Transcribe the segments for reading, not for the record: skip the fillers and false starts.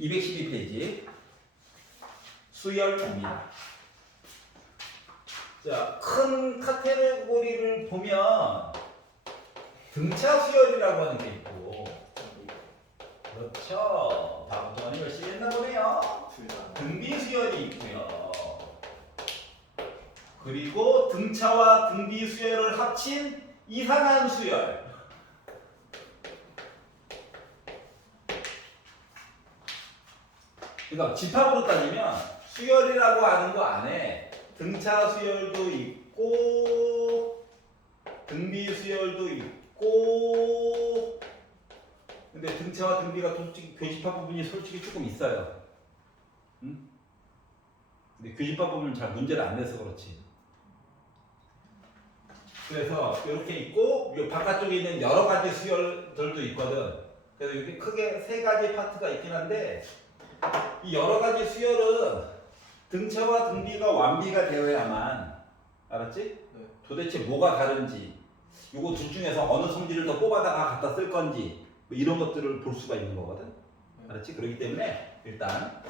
212페이지 수열입니다. 자, 큰 카테고리를 보면 등차 수열이라고 하는 게 있고, 그렇죠. 다음번에 열심히 했나 보네요. 등비 수열이 있고요. 그리고 등차와 등비 수열을 합친 이상한 수열. 그러니까 집합으로 따지면 수열이라고 하는 거 안에 등차 수열도 있고 등비 수열도 있고, 근데 등차와 등비가 솔직히 교집합 부분이 솔직히 조금 있어요. 응? 근데 교집합 부분은 잘 문제를 안 내서 그렇지. 그래서 이렇게 있고, 이 바깥쪽에 있는 여러 가지 수열들도 있거든. 그래서 이렇게 크게 세 가지 파트가 있긴 한데, 이 여러 가지 수열은 등차와 등비가 완비가 되어야만, 알았지? 네. 도대체 뭐가 다른지, 요거 둘 중에서 어느 성질을 더 뽑아다가 갖다 쓸 건지, 뭐 이런 것들을 볼 수가 있는 거거든. 알았지? 그렇기 때문에 일단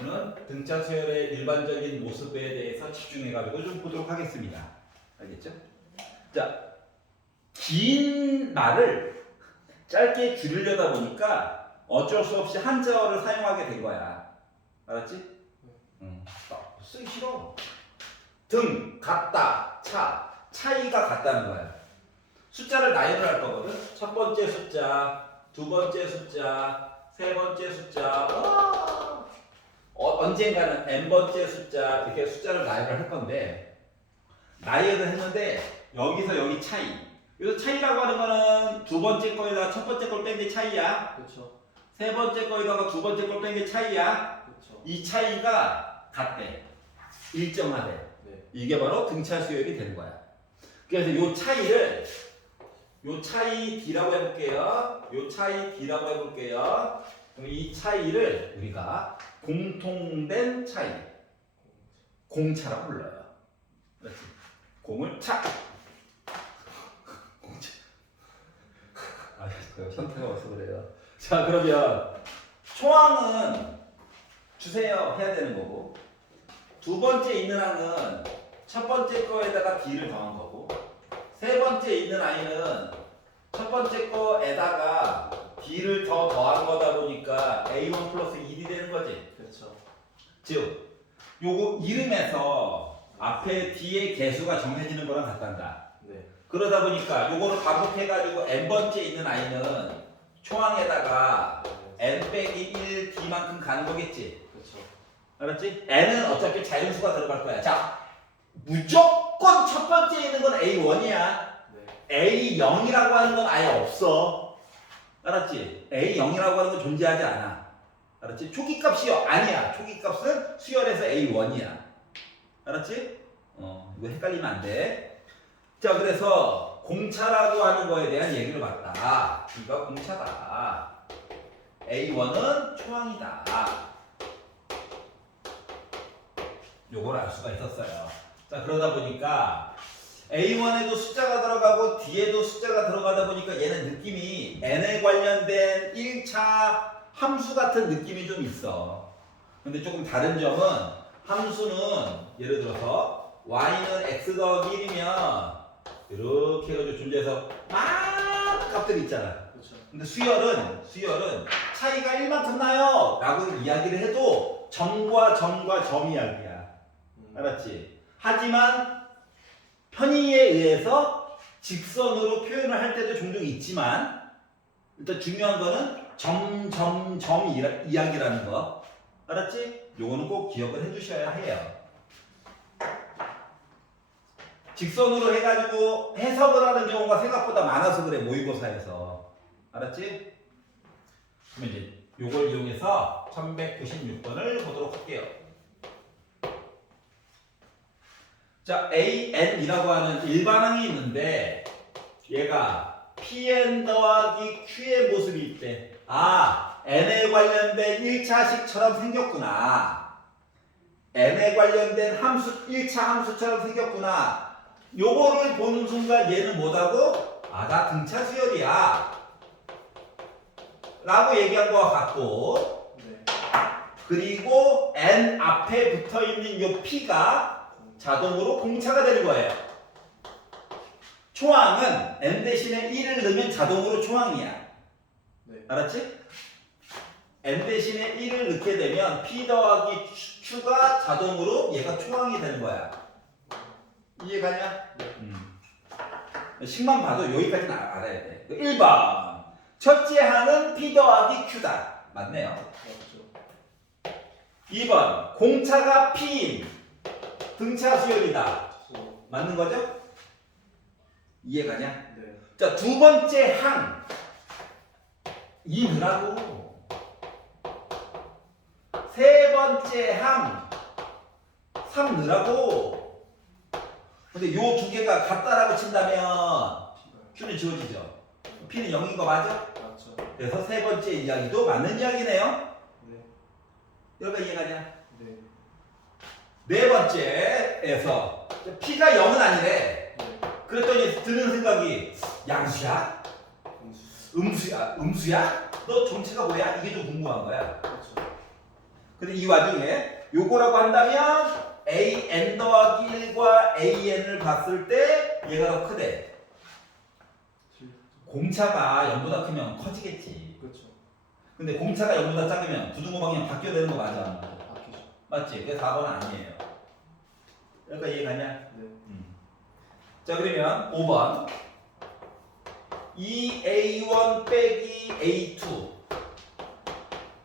오늘은 등차 수열의 일반적인 모습에 대해서 집중해가지고 좀 보도록 하겠습니다. 알겠죠? 자, 긴 말을 짧게 줄이려다 보니까 어쩔 수 없이 한자어를 사용하게 된 거야. 알았지? 쓰기 싫어. 등, 같다, 차. 차이가 같다는 거야. 숫자를 나열을 할 거거든. 첫 번째 숫자, 두 번째 숫자, 세 번째 숫자. 언젠가는 n번째 숫자, 이렇게 숫자를 나열을 할 건데, 나열을 했는데 여기서 여기 차이. 여기서 차이라고 하는 거는 두 번째 거에다가 첫 번째 걸 뺀 게 차이야. 그렇죠. 세 번째 거에다가 두 번째 걸 뺀 게 차이야. 그렇죠. 이 차이가 같대. 일정하대. 네. 이게 바로 등차 수열이 되는 거야. 그래서 요 차이를, 요 차이 D라고 해볼게요. 요 차이 D라고 해볼게요. 그럼 이 차이를 우리가 공통된 차이, 공차라고 불러요. 그렇지? 공을 차. 공차. 아, 현타가 와서 그래요. 자, 그러면 초항은 주세요 해야 되는 거고, 두 번째 있는 항은 첫 번째 거에다가 D를 더한 거고, 세 번째 있는 아이는 첫 번째 거에다가 D를 더한 거다 보니까 A1 플러스 1이 되는 거지. 그렇죠. 즉, 요거 이름에서 앞에 D의 개수가 정해지는 거랑 같단다. 네. 그러다 보니까 요거를 반복해가지고 n번째 있는 아이는 초항에다가 n 빼기 1 D만큼 가는 거겠지. 그렇죠. 알았지? n은 어차피 자연수가 들어갈 거야. 자, 무조건 첫 번째 있는 건 A1이야. 네. A0이라고 하는 건 아예 없어. 알았지? A0이라고 하는 건 존재하지 않아. 알았지? 초기값이 아니야. 초기값은 수열에서 A1이야. 알았지? 이거 헷갈리면 안 돼. 자, 그래서 공차라고 하는 거에 대한 얘기를 봤다. B가 공차다. A1은 초항이다. 요걸 알 수가 있었어요. 자, 그러다 보니까 A1에도 숫자가 들어가고 D에도 숫자가 들어가다 보니까 얘는 느낌이 n에 관련된 1차 함수 같은 느낌이 좀 있어. 근데 조금 다른 점은 함수는 예를 들어서 y는 x 더하기 1이면 이렇게 해가지고 존재해서 막 값들이 있잖아. 그렇죠. 근데 수열은 차이가 1만큼 나요 라고 이야기를 해도 점과 점 이야기야. 알았지? 하지만 편의에 의해서 직선으로 표현을 할 때도 종종 있지만, 일단 중요한 거는 점 이야기라는 거. 알았지? 요거는 꼭 기억을 해주셔야 해요. 직선으로 해가지고 해석을 하는 경우가 생각보다 많아서 그래, 모의고사에서. 알았지? 그럼 이제 요걸 이용해서 1196번을 보도록 할게요. 자, AN이라고 하는 일반항이 있는데 얘가 PN 더하기 Q의 모습이 있대. 아, N에 관련된 1차식처럼 생겼구나. N에 관련된 함수, 1차 함수처럼 생겼구나. 요거를 보는 순간 얘는 뭐다고? 아, 나 등차 수열이야 라고 얘기한 거와 같고, 네. 그리고 N 앞에 붙어 있는 요 P가 자동으로 공차가 되는 거예요. 초항은 N 대신에 1을 넣으면 자동으로 초항이야. 네. 알았지? N 대신에 1을 넣게 되면 P 더하기 Q가 자동으로 얘가 초항이 되는 거야. 이해가냐? 네. 식만 봐도 여기까지는 알아야 돼. 1번. 첫째 항은 P 더하기 Q다. 맞네요. 맞죠. 2번. 공차가 P인 등차 수열이다. 그래서 맞는 거죠? 이해가냐? 네. 자, 두 번째 항. 이 넣으라고. 세 번째 항. 3 넣으라고. 근데 요 두 개가 같다라고 친다면 Q는 지워지죠. P는 0인 거 맞아? 맞죠. 그래서 세 번째 이야기도 맞는 이야기네요. 네. 여기가 이해가냐? 네. 네 번째에서 P가 0은 아니래. 네. 그랬더니 드는 생각이 양수야? 음수. 음수야? 음수야? 너 정체가 뭐야? 이게 좀 궁금한 거야. 그렇죠. 근데 이 와중에 요거라고 한다면 AN 더하기 1과 AN을 봤을 때 얘가 더 크대. 공차가 0보다 크면 커지겠지. 그렇죠. 근데 공차가 0보다 작으면 부등호 방향 바뀌어야 되는 거 맞아? 바뀌죠. 맞지? 그래서 4번은 아니에요. 여기가 이해가냐? 네. 자, 그러면 5번 2A1 빼기 A2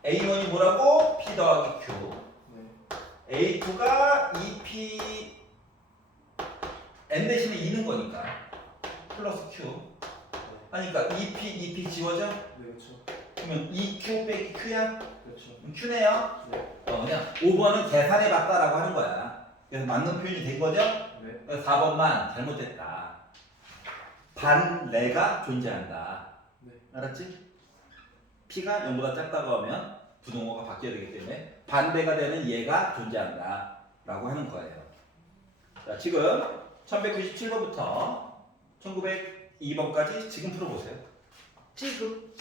A1이 뭐라고? P 더하기 Q 네. A2가 2P N 대신에 2는 거니까 플러스 Q 하니까 2P 지워져? 네. 그렇죠. 그러면 2Q 빼기 Q야? 그렇죠. Q네요. 네. 그냥 5번은 계산해 봤다라고 하는 거야. 그래서 맞는 표현이 된 거죠? 네. 그래서 4번만 잘못됐다. 반례가 존재한다. 네. 알았지? P가 0보다 작다고 하면 부등호가 바뀌어야 되기 때문에 반대가 되는 얘가 존재한다 라고 하는 거예요. 자, 지금 1197번부터 1902번까지 지금 풀어보세요. 지금